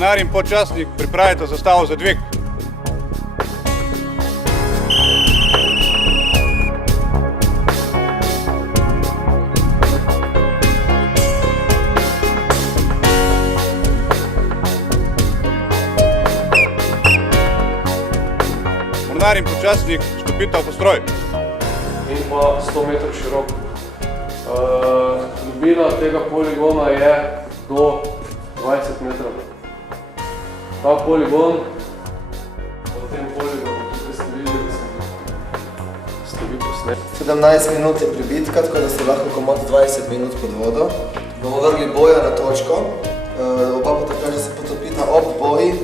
Mornar in podčasnik pripravite zastavo za dvig. Mornar in podčasnik stopita v postroj. In pa 100 metrov širok. Globina tega poligona je do 20 metrov. Ta poligon, v tem poligonu, tukaj ste videli, da ste vi posneli. 17 minut je pribitka, tako da ste lahko komot 20 minut pod vodo. Bomo vrgli boja na točko, oba potopljača se potopita ob boji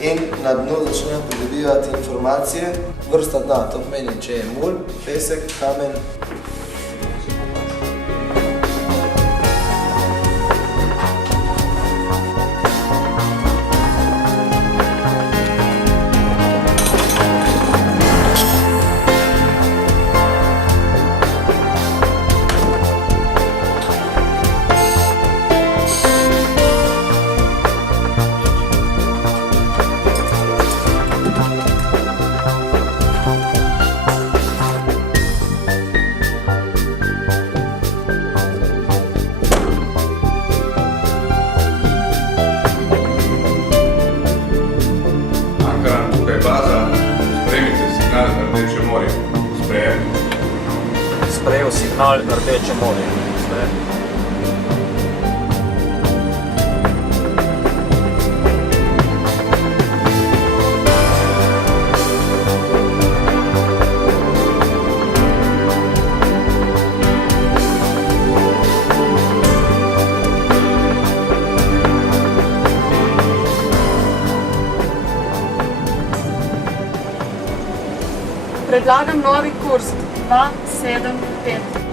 in na dnu začnejo pridobivati informacije. Vrsta dna, to pomeni, če je mulj, pesek, kamen. Sprejel signal Rdeče morje. Predlagam novi kurs 275.